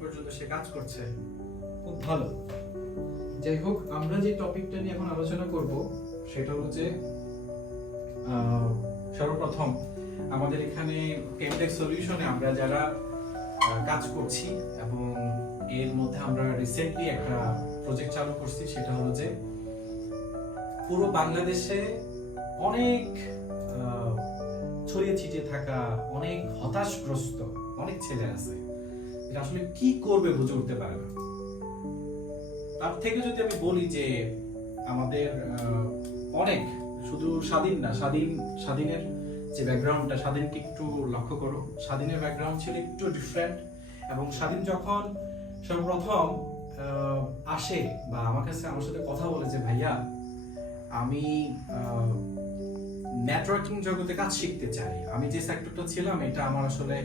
পর্যন্ত সে কাজ করছে, খুব ভালো। যাই হোক, আমরা যে টপিকটা নিয়ে এখন আলোচনা করব সেটা হলো যে সর্বপ্রথম আমাদের এখানে কেমটেক সলিউশনে আমরা যারা কাজ করছি এবং এর মধ্যে আমরা রিসেন্টলি একটা প্রজেক্ট চালু করছি, সেটা হলো যে পুরো বাংলাদেশে অনেক ছড়িয়ে ছিটিয়ে থাকা অনেক হতাশগ্রস্ত অনেক ছেলে আছে, এটা আসলে কি করবে বুঝে উঠতে পারে না। তার থেকে যদি আমি বলি যে আমাদের অনেক, শুধু স্বাধীন না, স্বাধীনের যে ব্যাকগ্রাউন্ডটা, স্বাধীনকে একটু লক্ষ্য করো, স্বাধীনের ব্যাকগ্রাউন্ড ছিল একটু ডিফারেন্ট। এবং স্বাধীন যখন সর্বপ্রথম আসে বা আমার সাথে কথা বলে যে ভাইয়া আমি নেটওয়ার্কিং জগতে কাজ শিখতে চাই, আমি যে সেক্টরটা ছিলাম এটা আমার আসলে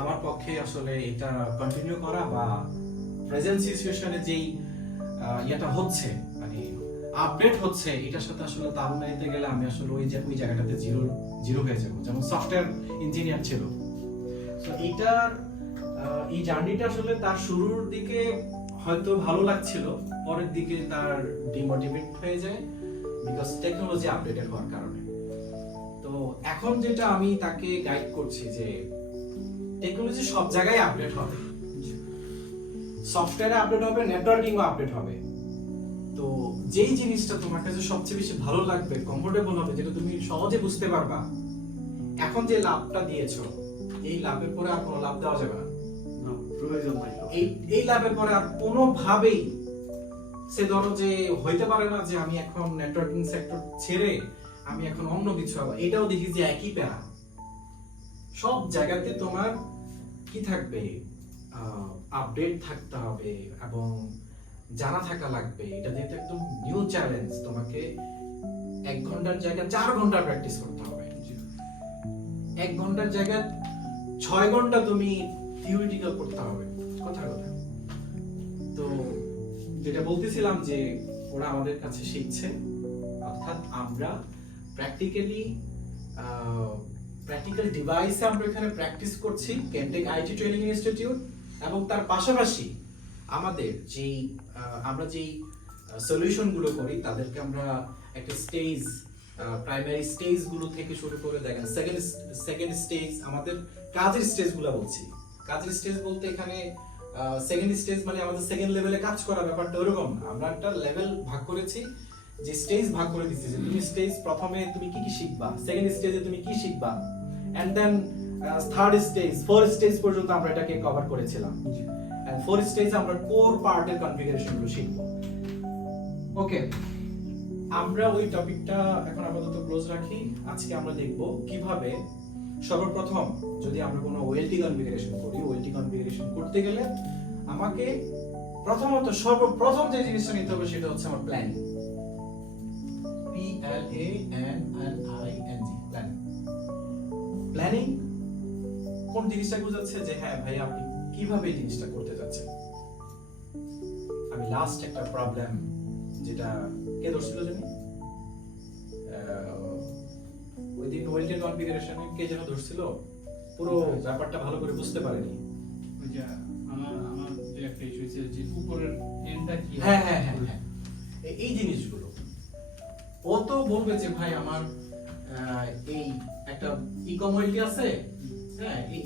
আমার পক্ষে আসলে এটা কন্টিনিউ করা বা প্রেজেন্ট সিচুয়েশনে যেই ইয়েটা হচ্ছে, মানে আপডেট হচ্ছে, এটার সাথে আসলে তাল মিলাতে গেলে আমি আসলে ওই জায়গাটাতে জিরো হয়ে যাবো। যেমন সফটওয়্যার ইঞ্জিনিয়ার ছিল, তো এইটার এই জার্নিটা আসলে তার শুরুর দিকে হয়তো ভালো লাগছিল, পরের দিকে তার ডিমোটিভেট হয়ে যায় বিকজ টেকনোলজি আপডেটেড হওয়ার কারণে। তো এখন যেটা আমি তাকে গাইড করছি যে টেকনোলজি সব জায়গায় আপডেট হবে, সফটওয়্যারে আপডেট হবে, নেটওয়ার্কিংও আপডেট হবে। তো যেই জিনিসটা তোমার কাছে সবচেয়ে বেশি ভালো লাগবে, কমফোর্টেবল হবে, যেটা তুমি সহজে বুঝতে পারবা, এখন যে লাভটা দিয়েছো এই লাভের পরে আর কোনো লাভ দেওয়া যাবে না, প্রয়োজন নাই। এই লাভের পরে আর কোনোভাবেই সে ধরো যে হইতে পারে না যে আমি এখন নেটওয়ার্কিং সেক্টর ছেড়ে আমি এখন অন্য কিছু হবে। এটাও দেখি যে একই প্যারা, সব জায়গাতে তোমার কি থাকবে, আপডেট থাকতে হবে এবং জানা থাকা লাগবে। এটা যেহেতু একদম নিউ চ্যালেঞ্জ, তোমাকে 1 ঘন্টার জায়গায় 4 ঘন্টা প্র্যাকটিস করতে হবে, 1 ঘন্টার জায়গায় 6 ঘন্টা তুমি থিওরিটিক্যাল করতে হবে, কথা। তো যেটা বলতেছিলাম যে ওরা আমাদের কাছে শিখছে, অর্থাৎ আমরা প্র্যাকটিক্যাল ডিভাইসে আমরা এখানে প্র্যাকটিস করছি কেমটেক আইটি ট্রেনিং ইনস্টিটিউট। এবং তার পাশাপাশি আমাদের আমরা যেই সলিউশনগুলো করি তাদেরকে আমরা একটা স্টেজ, প্রাইমারি স্টেজগুলো থেকে শুরু করে দেখেন সেকেন্ড স্টেজ, আমাদের কাজের স্টেজগুলো বলছি। কাজের স্টেজ বলতে এখানে সেকেন্ড স্টেজ মানে আমাদের সেকেন্ড লেভেলে কাজ করা, ব্যাপারটা ওরকম না। আমরা একটা লেভেল ভাগ করেছি, যে স্টেজ ভাগ করে দিচ্ছি যে তুমি স্টেজ প্রথমে তুমি কি শিখবা, সেকেন্ড স্টেজে তুমি কি শিখবা, and then third stage, fourth stage পর্যন্ত আমরা এটাকে কভার করেছিলাম। এন্ড ফোর্থ স্টেজে আমরা কোর পার্টের কনফিগারেশনগুলো শিখব। ওকে, আমরা ওই টপিকটা এখন আপাতত ক্লোজ রাখি। আজকে আমরা দেখব কিভাবে সর্বপ্রথম যদি আমরা কোনো ওএলটি কনফিগারেশন করি, ওএলটি কনফিগারেশন করতে গেলে আমাকে সর্বপ্রথম যে জিনিসটা নিতে হবে সেটা হচ্ছে আমার প্ল্যানিং, PLANNING, প্ল্যানিং। কোন জিনিসটা বোঝাচ্ছে যে হ্যাঁ ভাই আপনি কিভাবে এই জিনিসটা করতে যাচ্ছেন। আমি লাস্ট একটা প্রবলেম, যেটা কে ধরছিল জানি ওই দিন ওয়েলটের কনফিগারেশনে কে যেন ধরছিল, পুরো ব্যাপারটা ভালো করে বুঝতে পারেনি। ওই যে আমার যে একটা ইস্যু ছিল যে উপরের এন্ডটা কি, হ্যাঁ এই জিনিসগুলো ও তো বলবে যে ভাই আমার এই একটা ই-কমার্স আছে, হ্যাঁ এই